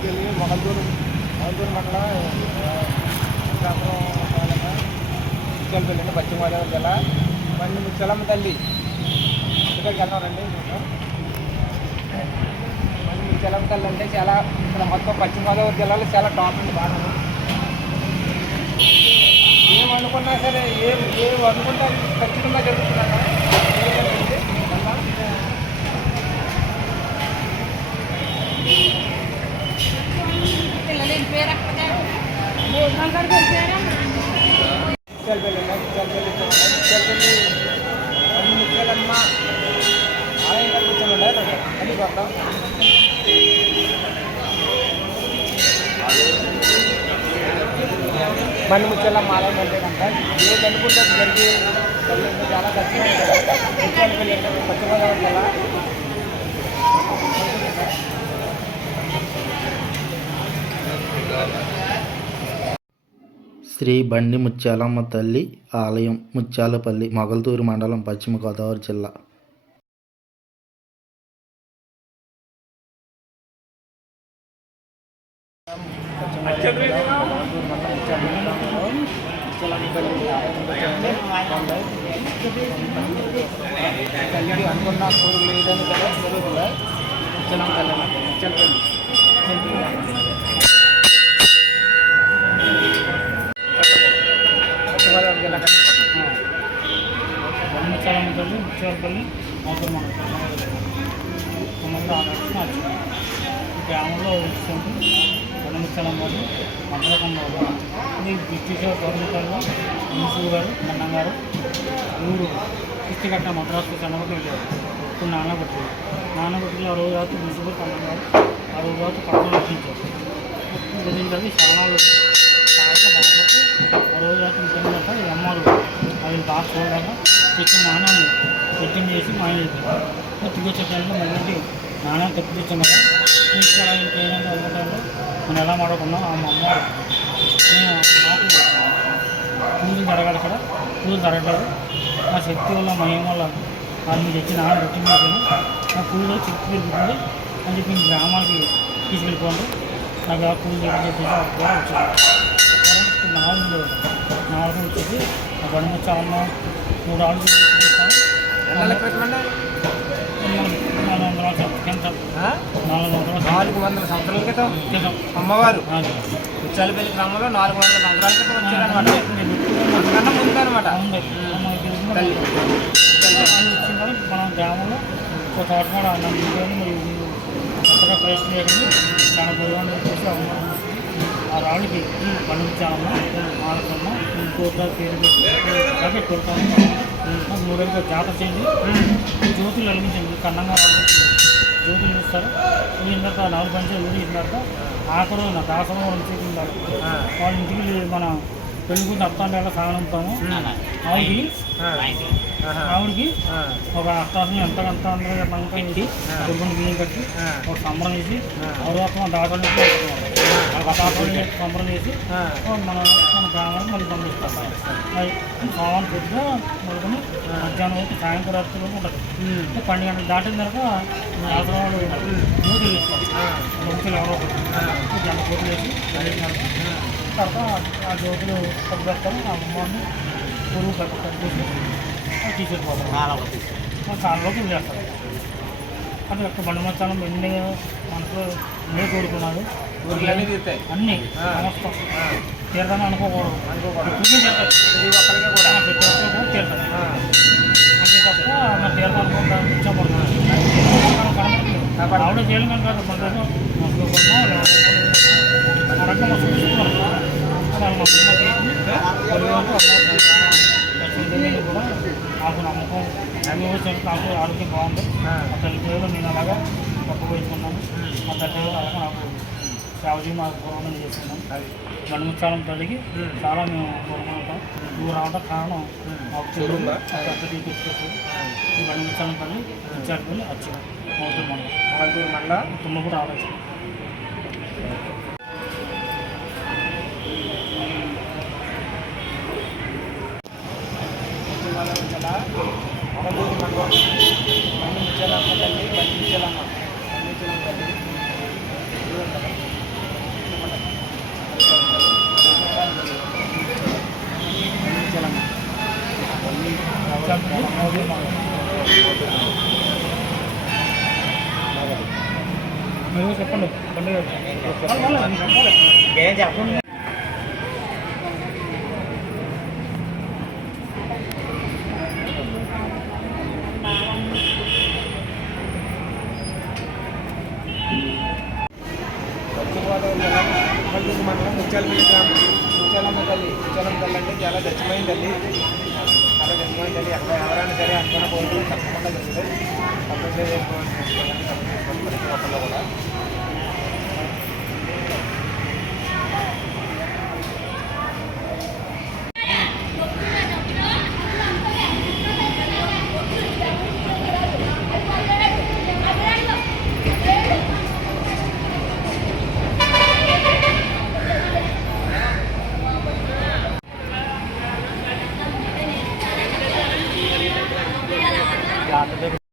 పైకెళ్ళి మొగల్దూరు మొగల్దూరు మండలం ముత్యాలపల్లి పశ్చిమ గోదావరి జిల్లా మళ్ళీ ముత్యాలమ్మ తల్లి. ఇక్కడికి వెళ్దామండి మళ్ళీ ముత్యాలమ్మ తల్లి అంటే చాలా ఇక్కడ మొత్తం పశ్చిమ గోదావరి జిల్లాలో చాలా టాప్ ఉంది బాగా. ఏం అనుకున్నా సరే ఏం ఏం అనుకుంటే ఖచ్చితంగా జరుగుతున్నాను పిల్లలు పేరు అక్కడ ముత్యాలపల్లి ఉన్నాయి ముత్యాలపల్లి ముత్యాలపల్లి మళ్ళీ ముత్యాలమ్మ ఆలయం కూడా కూర్చోండి అది కొడతాం మళ్ళీ ముత్యాలమ్మ ఆలయం అంటే కనుక ఏది అనుకుంటే జరిగి చాలా కష్టం ముత్యాలపల్లి అంటే పశ్చిమ గోదావరి జిల్లా శ్రీ బండి ముత్యాలమ్మ తల్లి ఆలయం ముత్యాలపల్లి మొగల్తూరు మండలం పశ్చిమ గోదావరి జిల్లా తల్లి అనుకున్న కోరికలు ఏదైనా కదా జరుగుతుందా ముచ్చలం తల్లి ముచ్చల బ్రహ్మచారంపల్లి ముత్యాలపల్లి అవసరం తొమ్మిది ఆగస్టు ఈ గ్రామంలో ఇస్తుంది బ్రహ్మచారం వాళ్ళు మద్రకం వాళ్ళు ఇది బ్రిటిష్ గవర్నమెంట్లో మున్సిపల్ గారు మన్న గారు ఊరు ఇస్తికట్ట మద్రాసు చంద్రబాబు వెళ్ళారు ఇప్పుడు నాన్నబట్టి నాన్నబట్టిలో అరవై రాత్రి మున్సిపల్ కన్న గారు అరవై రాత్రి పట్టణం రక్షించారు గురించి చాలా చాలా ఆ రోజు రాత్రి నిజంగా ఈ అమ్మారు అది బాగా చూడగా ఇక్కడ నాణాన్ని సెట్టింగ్ చేసి మాయ తిరిగి మళ్ళీ నాణాన్ని తప్పు తెచ్చున్నారా తీసుకురా ఇంకేమైనా మనం ఎలా మాడకున్నాం ఆ మా అమ్మ నేను నాకు పూజలు జరగాలి కదా? పూజలు జరగలేదు. నా శక్తి వల్ల మయం వల్ల వాళ్ళు తెచ్చి నాన్న రొట్టింగ్ చేశాను ఆ పూజలో శక్తి పెరుగుతుంది అని చెప్పి గ్రామాలకి తీసుకెళ్ళిపోండి నాకు ఆ పూజ దగ్గర చెప్పేసి ఆ కూడా వచ్చింది. నాలుగు నాలుగు వచ్చేసి ఆ బండి అమ్మ మూడు అండి? నాలుగు వందల కింద ఆ? నాలుగు వందల నాలుగు వందల సంవత్సరాల క్రితం? అమ్మవారు? ముత్యాలపల్లి గ్రామంలో నాలుగు వందల సంవత్సరాల క్రితం వచ్చారనమాట అంతకన్నా ముందు. అనమాట మన గ్రామంలో ఒక చోట కూడా కొత్తగా ప్రయత్నం చేయడం చాలా అమ్మ ఆ రాళ్ళకి పండించాలమ్మ ఆడకమ్మ ఇంకోట పేరు పెట్టి అలాగే కొడతాము మూడేళ్ళకి జాతర చేయండి జ్యోతులు వెలిగించండి కన్నంగా జ్యోతులు ఇస్తారు ఈ ఇందాక నాలుగు పంచాలు ఊరి ఇందాక ఆఖరు నా దాసరం వాళ్ళు ఆ. వాళ్ళ ఇంటికి మన పెళ్ళికి అత్తాండేలా సాగనంతాము ఆవిడకి. ఆవిడకి. ఒక అత్తాసం ఎంత ఎంత అందరూ ఎంత ఇంటి దుర్గం బియ్యం కట్టి. ఒక సంబరం వేసి ఆ. అవరోతం దాటాలు వేసి మన మన గ్రామానికి మళ్ళీ పంపిస్తాం అది సోమవారం పొద్దున మొదలుకొని మధ్యాహ్నం వరకు సాయంత్రం రాత్రి వరకు ఉంటుంది ఉమ్. పన్నెండు గంటలు దాటిన తర్వాత అవసరం వాళ్ళు మూతులు వేస్తారు ఆ. ఎవరో జన పోతులు వేసి తర్వాత ఆ జ్యోతులు పెడతారు ఆ అమ్మని పురుగు కట్ట కట్టేసి తీసుకెళ్ళిపోతారు కాలంలోకి వదిలేస్తారు అది ఒక్క బండి మచ్చాలం ఎన్ని మనసులో ఎండే కోరుకున్నాడు అన్నీ. సమస్తం ఆ. తీరదని అనుకోకూడదు అనుకోకూడదు. ఒక్కరికే కూడా. అంతే తప్ప మన. ఆవిడ చేయడం కనుక మన దగ్గర కూడా నాకు నమ్మకం అన్ని వచ్చాక నాకు ఆరోగ్యం బాగుంది. మా తల్లి పేరులో నేను అలాగా గొప్ప వేసుకున్నాను మా తల్లి అలాగా నాకు సేవజీ మా పూర్వం చేసుకున్నాను అది. మణిముచ్చాలం తల్లికి ఉమ్. చాలా మేము గౌరవం నువ్వు రావడం కారణం. మాకు తీసుకొచ్చేసి ఈ మణిముచ్చాలం తల్లి వెళ్ళి వచ్చింది అవుతుంది మనం మొగల్తూరు మండలం తుమ్మకూడ ఆలోచన జిల్లా చెప్పండి. మండలం ముత్యాలపల్లి గ్రామం ముత్యాలమ్మ తల్లి ముత్యాలమ్మ తల్లి అంటే చాలా దచ్చమైన తల్లి చాలా దచ్చమైన ఎవరైనా సరే అనుకున్న కోరికలు తప్పకుండా జరుగుతాయి తప్పనిసరి చేసుకోవాలని ప్రతి ఒక్కళ్ళు కూడా